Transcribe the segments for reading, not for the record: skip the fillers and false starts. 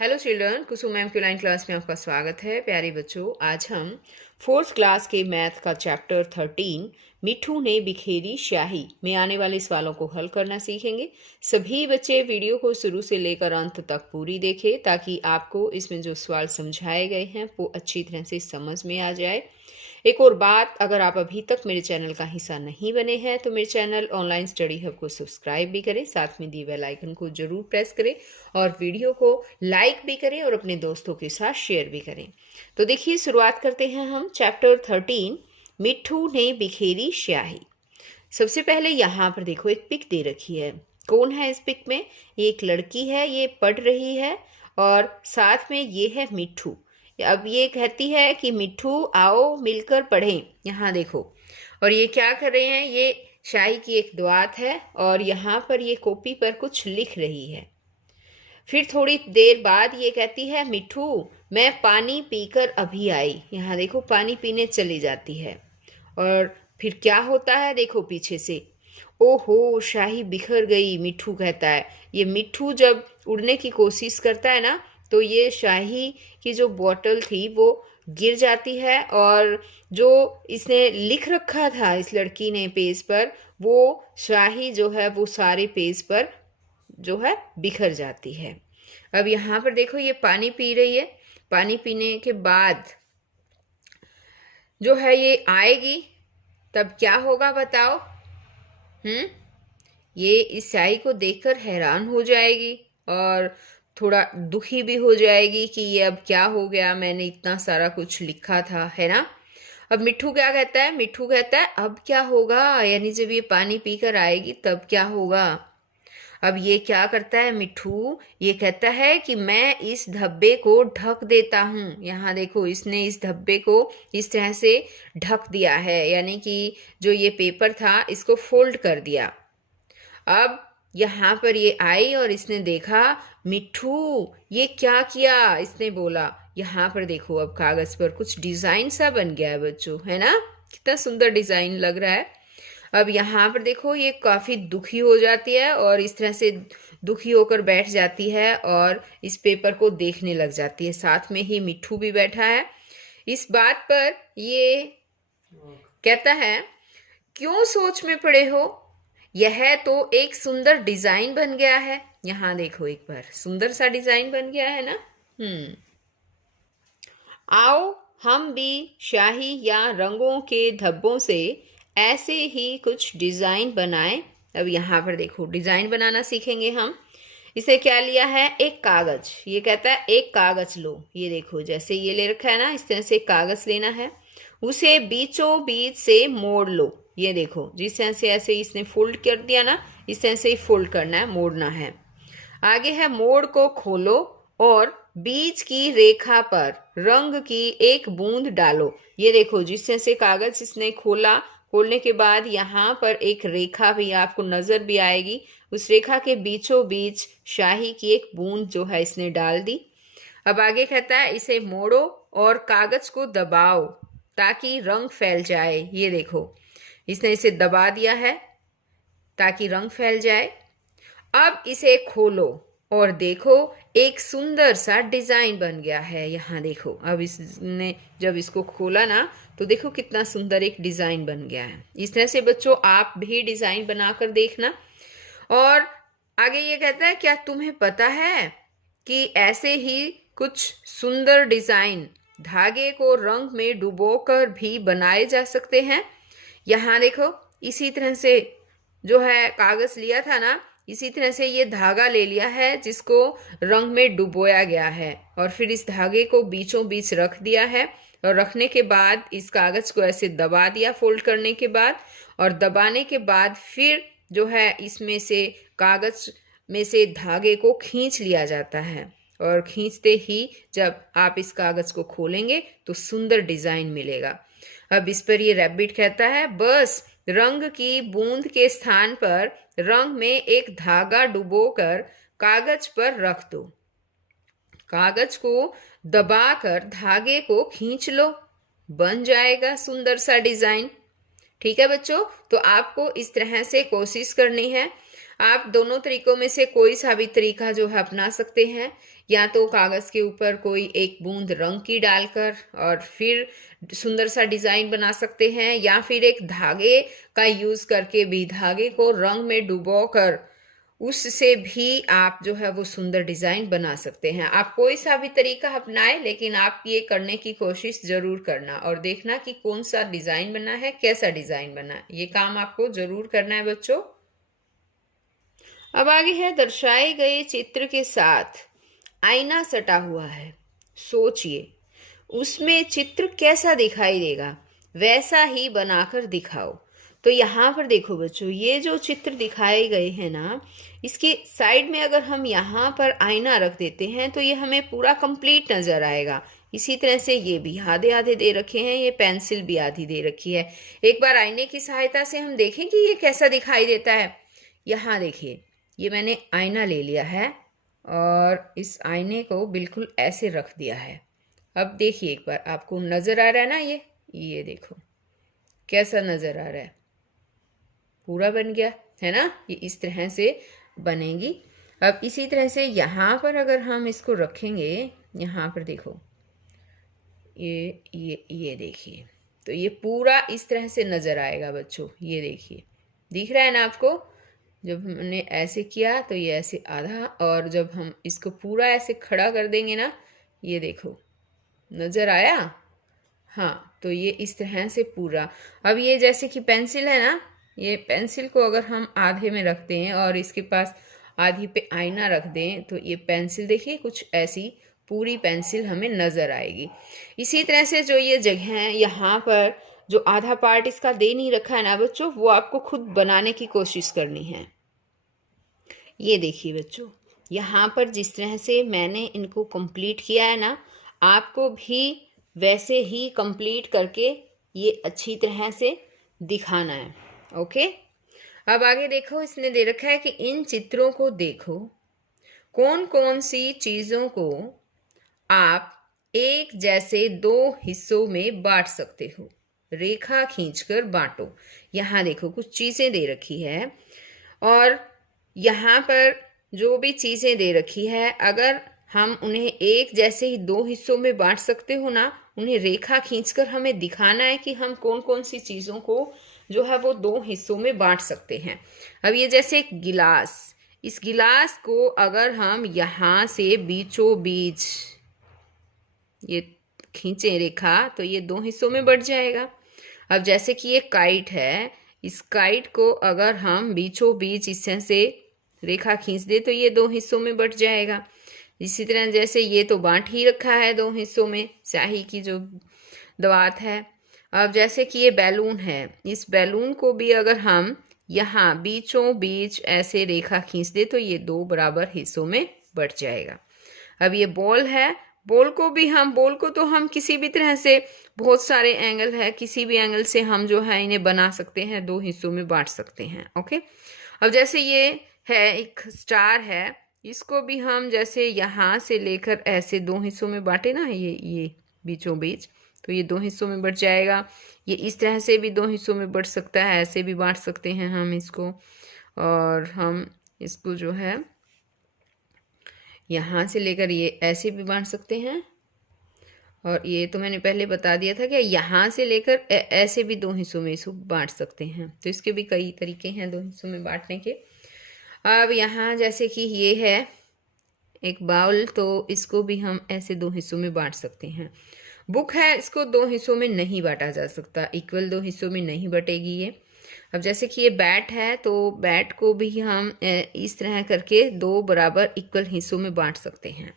Hello children, कुसुम ma'am की online class में आपका स्वागत है। प्यारे बच्चों, आज हम फोर्थ क्लास के मैथ का चैप्टर 13 मिठू ने बिखेरी स्याही में आने वाले सवालों को हल करना सीखेंगे। सभी बच्चे वीडियो को शुरू से लेकर अंत तक पूरी देखें ताकि आपको इसमें जो सवाल समझाए गए हैं वो अच्छी तरह से समझ में आ जाए। एक और बात, अगर आप अभी तक मेरे चैनल का हिस्सा नहीं बने हैं तो मेरे चैनल ऑनलाइन स्टडी हब को सब्सक्राइब भी करें, साथ में दिए बेल आइकन को जरूर प्रेस करें और वीडियो को लाइक भी करें और अपने दोस्तों के साथ शेयर भी करें। तो देखिए, शुरुआत करते हैं हम चैप्टर 13 मिठू ने बिखेरी स्याही। सबसे पहले यहाँ पर देखो, एक पिक दे रखी है। कौन है इस पिक में? ये एक लड़की है, ये पढ़ रही है और साथ में ये है मिठू। अब ये कहती है कि मिठू आओ मिलकर पढ़ें। यहाँ देखो, और ये क्या कर रहे हैं? ये स्याही की एक दुआत है और यहाँ पर ये कॉपी पर कुछ लिख रही है। फिर थोड़ी देर बाद ये कहती है, मिठू मैं पानी पीकर अभी आई। यहाँ देखो, पानी पीने चली जाती है और फिर क्या होता है देखो पीछे से, ओहो स्याही बिखर गई। मिठू कहता है, ये मिठू जब उड़ने की कोशिश करता है ना तो ये स्याही की जो बोतल थी वो गिर जाती है और जो इसने लिख रखा था इस लड़की ने पेज पर, वो स्याही जो है वो सारे पेज पर जो है बिखर जाती है। अब यहाँ पर देखो, ये पानी पी रही है। पानी पीने के बाद जो है ये आएगी, तब क्या होगा बताओ? ये इस स्याही को देखकर हैरान हो जाएगी और थोड़ा दुखी भी हो जाएगी कि ये अब क्या हो गया, मैंने इतना सारा कुछ लिखा था, है ना। अब मिठू क्या कहता है? मिठू कहता है अब क्या होगा, यानी जब ये पानी पीकर आएगी तब क्या होगा। अब ये क्या करता है मिठू? ये कहता है कि मैं इस धब्बे को ढक देता हूँ। यहाँ देखो, इसने इस धब्बे को इस तरह से ढक दिया है, यानी कि जो ये पेपर था इसको फोल्ड कर दिया। अब यहाँ पर ये आई और इसने देखा, मिठू ये क्या किया? इसने बोला। यहाँ पर देखो, अब कागज पर कुछ डिजाइन सा बन गया है बच्चों, है ना। कितना सुंदर डिजाइन लग रहा है। अब यहाँ पर देखो, ये काफी दुखी हो जाती है और इस तरह से दुखी होकर बैठ जाती है और इस पेपर को देखने लग जाती है। साथ में ही मिठू भी बैठा है। इस बात पर ये कहता है, क्यों सोच में पड़े हो? यह तो एक सुंदर डिजाइन बन गया है। यहाँ देखो एक बार, सुंदर सा डिजाइन बन गया है ना। आओ हम भी स्याही या रंगों के धब्बों से ऐसे ही कुछ डिजाइन बनाएं। अब यहाँ पर देखो, डिजाइन बनाना सीखेंगे हम। इसे क्या लिया है? एक कागज। ये कहता है एक कागज लो। ये देखो, जैसे ये ले रखा है ना, इस तरह से कागज लेना है, उसे बीचों बीच से मोड़ लो। ये देखो, जिस तरह से ऐसे इसने फोल्ड कर दिया ना, इस तरह से ही फोल्ड करना है, मोड़ना है। आगे है, मोड़ को खोलो और बीच की रेखा पर रंग की एक बूंद डालो। ये देखो, जिस तरह से कागज इसने खोला, खोलने के बाद यहाँ पर एक रेखा भी आपको नजर भी आएगी। उस रेखा के बीचों बीच स्याही की एक बूंद जो है इसने डाल दी। अब आगे कहता है, इसे मोड़ो और कागज को दबाओ ताकि रंग फैल जाए। ये देखो, इसने इसे दबा दिया है ताकि रंग फैल जाए। अब इसे खोलो और देखो, एक सुंदर सा डिजाइन बन गया है। यहाँ देखो, अब इसने जब इसको खोला ना तो देखो कितना सुंदर एक डिजाइन बन गया है। इस तरह से बच्चों आप भी डिजाइन बनाकर देखना। और आगे ये कहता है, क्या तुम्हें पता है कि ऐसे ही कुछ सुंदर डिजाइन धागे को रंग में डुबोकर भी बनाए जा सकते हैं। यहाँ देखो, इसी तरह से जो है कागज लिया था ना, इसी तरह से ये धागा ले लिया है जिसको रंग में डुबोया गया है और फिर इस धागे को बीचों बीच रख दिया है और रखने के बाद इस कागज को ऐसे दबा दिया फोल्ड करने के बाद, और दबाने के बाद फिर जो है इसमें से कागज में से धागे को खींच लिया जाता है और खींचते ही जब आप इस कागज को खोलेंगे तो सुंदर डिजाइन मिलेगा। अब इस पर ये रैबिट कहता है, बस रंग की बूंद के स्थान पर रंग में एक धागा डुबोकर कागज पर रख दो। कागज को दबाकर धागे को खींच लो, बन जाएगा सुंदर सा डिजाइन। ठीक है बच्चों, तो आपको इस तरह से कोशिश करनी है। आप दोनों तरीकों में से कोई सा भी तरीका जो है अपना सकते हैं। या तो कागज़ के ऊपर कोई एक बूंद रंग की डालकर और फिर सुंदर सा डिज़ाइन बना सकते हैं, या फिर एक धागे का यूज़ करके भी धागे को रंग में डुबोकर उससे भी आप जो है वो सुंदर डिज़ाइन बना सकते हैं। आप कोई सा भी तरीका अपनाएं, लेकिन आप ये करने की कोशिश ज़रूर करना और देखना कि कौन सा डिज़ाइन बना है, कैसा डिज़ाइन बना है। ये काम आपको ज़रूर करना है बच्चों। अब आगे है, दर्शाए गए चित्र के साथ आईना सटा हुआ है। सोचिए उसमें चित्र कैसा दिखाई देगा, वैसा ही बनाकर दिखाओ। तो यहाँ पर देखो बच्चों, ये जो चित्र दिखाए गए हैं ना, इसके साइड में अगर हम यहाँ पर आईना रख देते हैं तो ये हमें पूरा कंप्लीट नजर आएगा। इसी तरह से ये भी आधे आधे दे रखे हैं, ये पेंसिल भी आधी दे रखी है। एक बार आईने की सहायता से हम देखें कि ये कैसा दिखाई देता है। यहाँ देखिए, ये मैंने आईना ले लिया है और इस आईने को बिल्कुल ऐसे रख दिया है। अब देखिए एक बार, आपको नजर आ रहा है ना, ये देखो कैसा नजर आ रहा है, पूरा बन गया है ना। ये इस तरह से बनेगी। अब इसी तरह से यहाँ पर अगर हम इसको रखेंगे, यहाँ पर देखो ये देखिए, तो ये पूरा इस तरह से नजर आएगा बच्चों। ये देखिए, दिख रहा है ना आपको। जब हमने ऐसे किया तो ये ऐसे आधा, और जब हम इसको पूरा ऐसे खड़ा कर देंगे ना, ये देखो नजर आया। हाँ, तो ये इस तरह से पूरा। अब ये जैसे कि पेंसिल है ना, ये पेंसिल को अगर हम आधे में रखते हैं और इसके पास आधी पे आईना रख दें तो ये पेंसिल देखिए कुछ ऐसी पूरी पेंसिल हमें नजर आएगी। इसी तरह से जो ये जगह है यहाँ पर, जो आधा पार्ट इसका दे नहीं रखा है ना बच्चों, वो आपको खुद बनाने की कोशिश करनी है। ये देखिए बच्चों, यहाँ पर जिस तरह से मैंने इनको कंप्लीट किया है ना, आपको भी वैसे ही कंप्लीट करके ये अच्छी तरह से दिखाना है। ओके, अब आगे देखो, इसने दे रखा है कि इन चित्रों को देखो, कौन कौन सी चीज़ों को आप एक जैसे दो हिस्सों में बांट सकते हो, रेखा खींचकर बांटो। यहाँ देखो कुछ चीज़ें दे रखी है और यहाँ पर जो भी चीज़ें दे रखी है, अगर हम उन्हें एक जैसे ही दो हिस्सों में बांट सकते हो ना, उन्हें रेखा खींचकर हमें दिखाना है कि हम कौन कौन सी चीज़ों को जो है वो दो हिस्सों में बांट सकते हैं। अब ये जैसे एक गिलास, इस गिलास को अगर हम यहाँ से बीचों बीच ये खींचे रेखा तो ये दो हिस्सों में बढ़ जाएगा। अब जैसे कि ये काइट है, इस काइट को अगर हम बीचों बीच इस तरह से रेखा खींच दे तो ये दो हिस्सों में बढ़ जाएगा। इसी तरह जैसे ये तो बांट ही रखा है दो हिस्सों में, स्याही की जो दवात है। अब जैसे कि ये बैलून है, इस बैलून को भी अगर हम यहाँ बीचों बीच ऐसे रेखा खींच दे तो ये दो बराबर हिस्सों में बढ़ जाएगा। अब ये बॉल है, बॉल को तो हम किसी भी तरह से, बहुत सारे एंगल है, किसी भी एंगल से हम जो है इन्हें बना सकते हैं, दो हिस्सों में बांट सकते हैं। ओके, अब जैसे ये है एक स्टार है, इसको भी हम जैसे यहाँ से लेकर ऐसे दो हिस्सों में बांटे ना, ये बीचों बीच, तो ये दो हिस्सों में बढ़ जाएगा। ये इस तरह से भी दो हिस्सों में बढ़ सकता है, ऐसे भी बांट सकते हैं हम इसको, और हम इसको जो है यहाँ से लेकर ये ऐसे भी बांट सकते हैं। और ये तो मैंने पहले बता दिया था कि यहाँ से लेकर ऐसे भी दो हिस्सों में इसको बांट सकते हैं। तो इसके भी कई तरीके हैं दो हिस्सों में बांटने के। अब यहाँ जैसे कि ये है एक बाउल, तो इसको भी हम ऐसे दो हिस्सों में बांट सकते हैं। बुक है, इसको दो हिस्सों में नहीं बांटा जा सकता, इक्वल दो हिस्सों में नहीं बटेगी ये। अब जैसे कि ये बैट है, तो बैट को भी हम इस तरह करके दो बराबर इक्वल हिस्सों में बांट सकते हैं।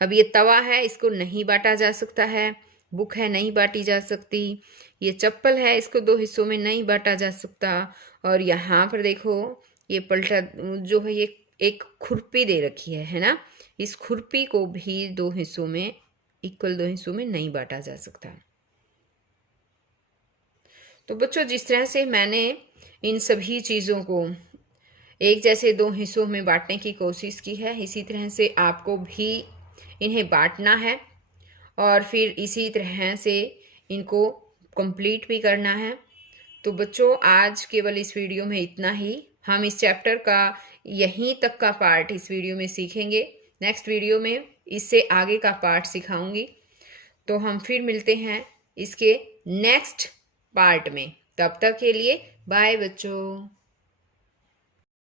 अब ये तवा है, इसको नहीं बांटा जा सकता है, बुक है नहीं बांटी जा सकती। ये चप्पल है, इसको दो हिस्सों में नहीं बांटा जा सकता। और यहाँ पर देखो ये पलटा जो है, ये एक खुरपी दे रखी है ना, इस खुरपी को भी दो हिस्सों में, इक्वल दो हिस्सों में नहीं बांटा जा सकता। तो बच्चों, जिस तरह से मैंने इन सभी चीज़ों को एक जैसे दो हिस्सों में बांटने की कोशिश की है, इसी तरह से आपको भी इन्हें बांटना है और फिर इसी तरह से इनको कंप्लीट भी करना है। तो बच्चों, आज केवल इस वीडियो में इतना ही। हम इस चैप्टर का यहीं तक का पार्ट इस वीडियो में सीखेंगे। नेक्स्ट वीडियो में इससे आगे का पार्ट सिखाऊंगी। तो हम फिर मिलते हैं इसके नेक्स्ट पार्ट में। तब तक के लिए बाय बच्चों।